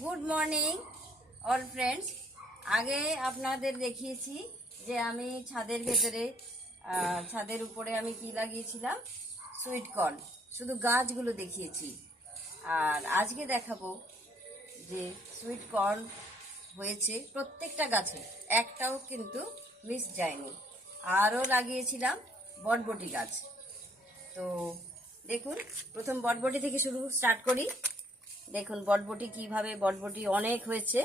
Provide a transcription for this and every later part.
Good morning all friends. আগে আপনাদের দেখিয়েছি যে আমি ছাদের ভেতরে ছাদের উপরে আমি কি লাগিয়েছিলাম, সুইট কর্ন। শুধু গাছগুলো দেখিয়েছি। আর আজকে দেখাবো যে সুইট কর্ন হয়েছে প্রত্যেকটা গাছে, একটাও কিন্তু মিস যায়নি। আরও লাগিয়েছিলাম বটবটি গাছ। তো দেখুন, প্রথম বটবটি থেকে স্টার্ট করি। দেখুন বটবটি কিভাবে, বটবটি অনেক হয়েছে।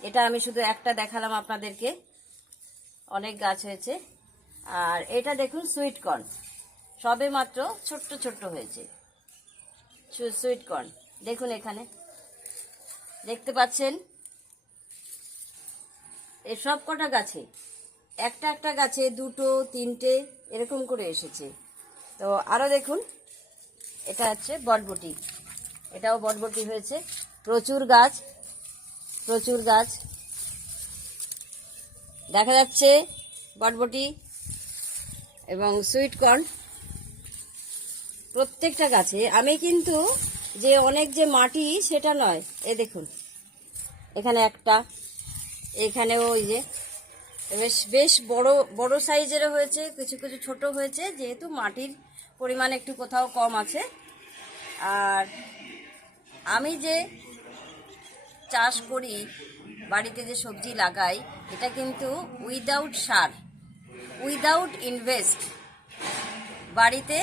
এটা আমি শুধু একটা দেখালাম আপনাদেরকে, অনেক গাছ হয়েছে। আর এটা দেখুন সুইট কর্ন, সবে মাত্র ছোট্ট ছোট্ট হয়েছে সুইট কর্ন। দেখুন এখানে দেখতে পাচ্ছেন, এই সব কটা গাছে একটা একটা গাছে দুটো তিনটে এরকম করে এসেছে। তো আরও দেখুন, এটা হচ্ছে বটবটি, এটাও বটবটি হয়েছে। প্রচুর গাছ দেখা যাচ্ছে বটবটি এবং সুইট কর্ন প্রত্যেকটা গাছে। আমি কিন্তু যে অনেক যে মাটি সেটা নয়, এ দেখুন এখানে একটা, এখানেও ওই যে বেশ বেশ বড় বড় সাইজেরও হয়েছে, কিছু কিছু ছোট হয়েছে, যেহেতু মাটির পরিমাণ একটু কোথাও কম আছে। আর আমি যে চাষ করি, বাড়িতে যে সবজি লাগাই, এটা কিন্তু উইদাউট সার, উইদাউট ইনভেস্ট। বাড়িতে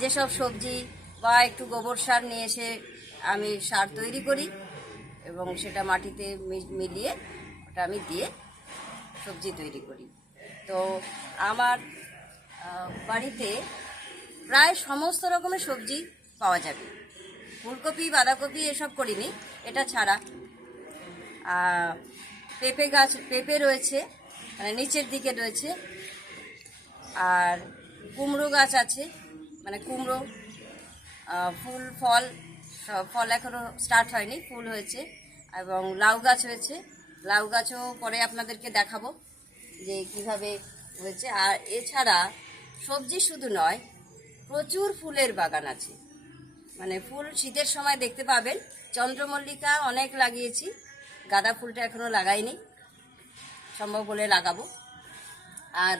যেসব সবজি বা একটু গোবর সার নিয়ে এসে আমি সার তৈরি করি এবং সেটা মাটিতে মিলিয়ে ওটা আমি দিয়ে সবজি তৈরি করি। তো আমার বাড়িতে প্রায় সমস্ত রকমের সবজি পাওয়া যাবে। ফুলকপি বাঁধাকপি এসব করিনি, এটা ছাড়া পেঁপে গাছ, পেঁপে রয়েছে, মানে নিচের দিকে রয়েছে। আর কুমড়ো গাছ আছে, মানে কুমড়ো ফুল ফল, ফল এখনও স্টার্ট হয়নি, ফুল হয়েছে। এবং লাউ গাছ হয়েছে, লাউ গাছও পরে আপনাদেরকে দেখাবো যে কিভাবে হয়েছে। আর এছাড়া সবজি শুধু নয়, প্রচুর ফুলের বাগান আছে। মানে ফুল শীতের সময় দেখতে পাবেন, চন্দ্রমল্লিকা অনেক লাগিয়েছি, গাঁদা ফুলটা এখনও লাগাইনি, সম্ভব হলে লাগাবো। আর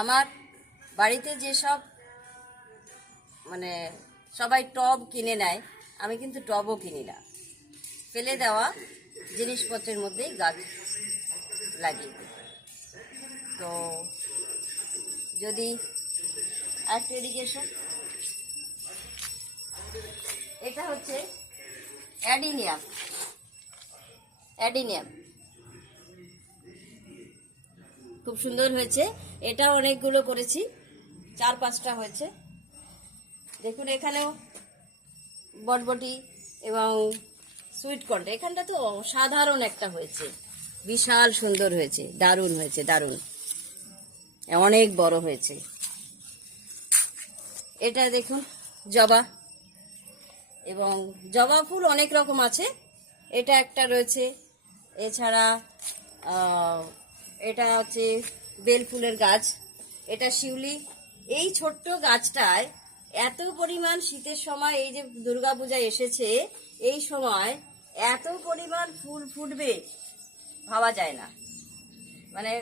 আমার বাড়িতে যেসব মানে সবাই টব কিনে নেয়, আমি কিন্তু টবও কিনি না, ফেলে দেওয়া জিনিসপত্রের মধ্যেই গাছ লাগিয়ে দিই। তো যদি একটা ইরিগেশন, এটা হচ্ছে অ্যাডিনিয়াম, খুব সুন্দর হয়েছে। এটা অনেকগুলো করেছি, 4-5টা হয়েছে। দেখুন এখানেও বটবটি এবং সুইট কর্ন, এখানটা তো সাধারণ একটা হয়েছে, বিশাল সুন্দর হয়েছে, দারুণ হয়েছে, দারুণ, অনেক বড় হয়েছে। এটা দেখুন জবা, এবং জবা ফুল অনেক রকম আছে, এটা একটা রয়েছে। এছাড়া এটা হচ্ছে বেল ফুলের গাছ, এটা শিউলি। এই ছোট্ট গাছটায় এত পরিমাণ শীতের সময়, এই যে দুর্গাপূজা এসেছে, এই সময় এত পরিমাণ ফুল ফুটবে ভাবা যায় না। মানে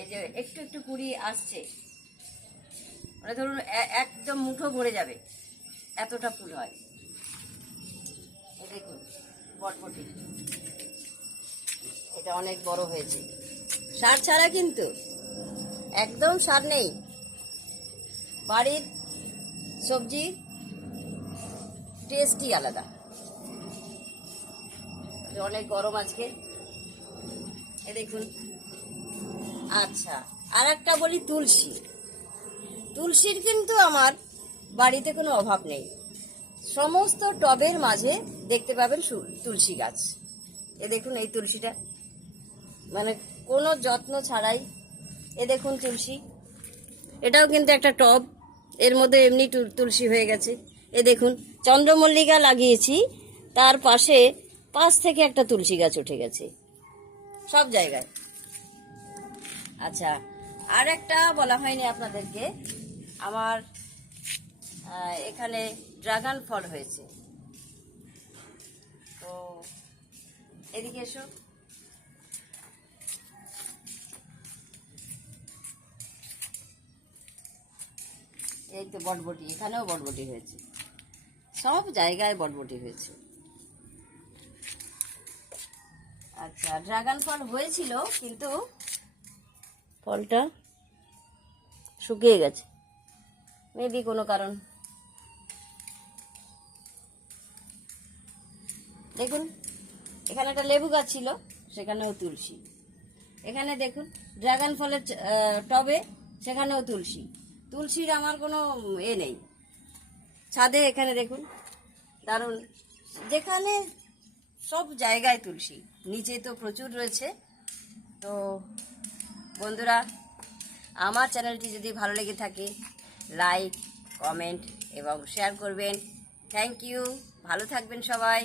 এই যে একটু একটু কুড়ি আসছে, মানে ধরুন একদম মুঠো ভরে যাবে, এতটা ফুল হয়। দেখুন বটবটি, এটা অনেক বড় হয়েছে, সার ছাড়া, কিন্তু একদম সার নেই। বাড়ির সবজি টেস্টই আলাদা। অনেক গরম আজকে, এ দেখুন। আচ্ছা, আর একটা বলি, তুলসীর কিন্তু আমার বাড়িতে কোনো অভাব নেই। সমস্ত টবের মাঝে দেখতে পাবেন তুলসী গাছ। এ দেখুন এই তুলসীটা, মানে কোনো যত্ন ছাড়াই। এ দেখুন তুলসী, এটাও কিন্তু একটা টব, এর মধ্যে এমনি তুলসী হয়ে গেছে। এ দেখুন চন্দ্রমল্লিকা লাগিয়েছি, তার পাশে 5 থেকে একটা তুলসী গাছ উঠে গেছে সব জায়গায়। আচ্ছা, আর একটা বলা হয়নি আপনাদেরকে, আমার এখানে ড্রাগন ফল হয়েছে। তো এদিকে এসো। এই তো বটবটি, এখানেও বটবটি হয়েছে, সব জায়গায় বটবটি হয়েছে। আচ্ছা, ড্রাগন ফল হয়েছিল কিন্তু ফলটা শুকিয়ে গেছে, মেবি কোনো কারণ। দেখুন, এখানে একটা লেবু গাছ ছিল, সেখানেও তুলসী। এখানে দেখুন ড্রাগন ফলের টবে, সেখানেও তুলসী। তুলসীর আমার কোনো নেই। ছাদে এখানে দেখুন, দারুণ, যেখানে সব জায়গায় তুলসী, নিচে তো প্রচুর রয়েছে। তো বন্ধুরা, আমার চ্যানেলটি যদি ভালো লেগে থাকে, লাইক, কমেন্ট এবং শেয়ার করবেন। থ্যাংক ইউ, ভালো থাকবেন সবাই।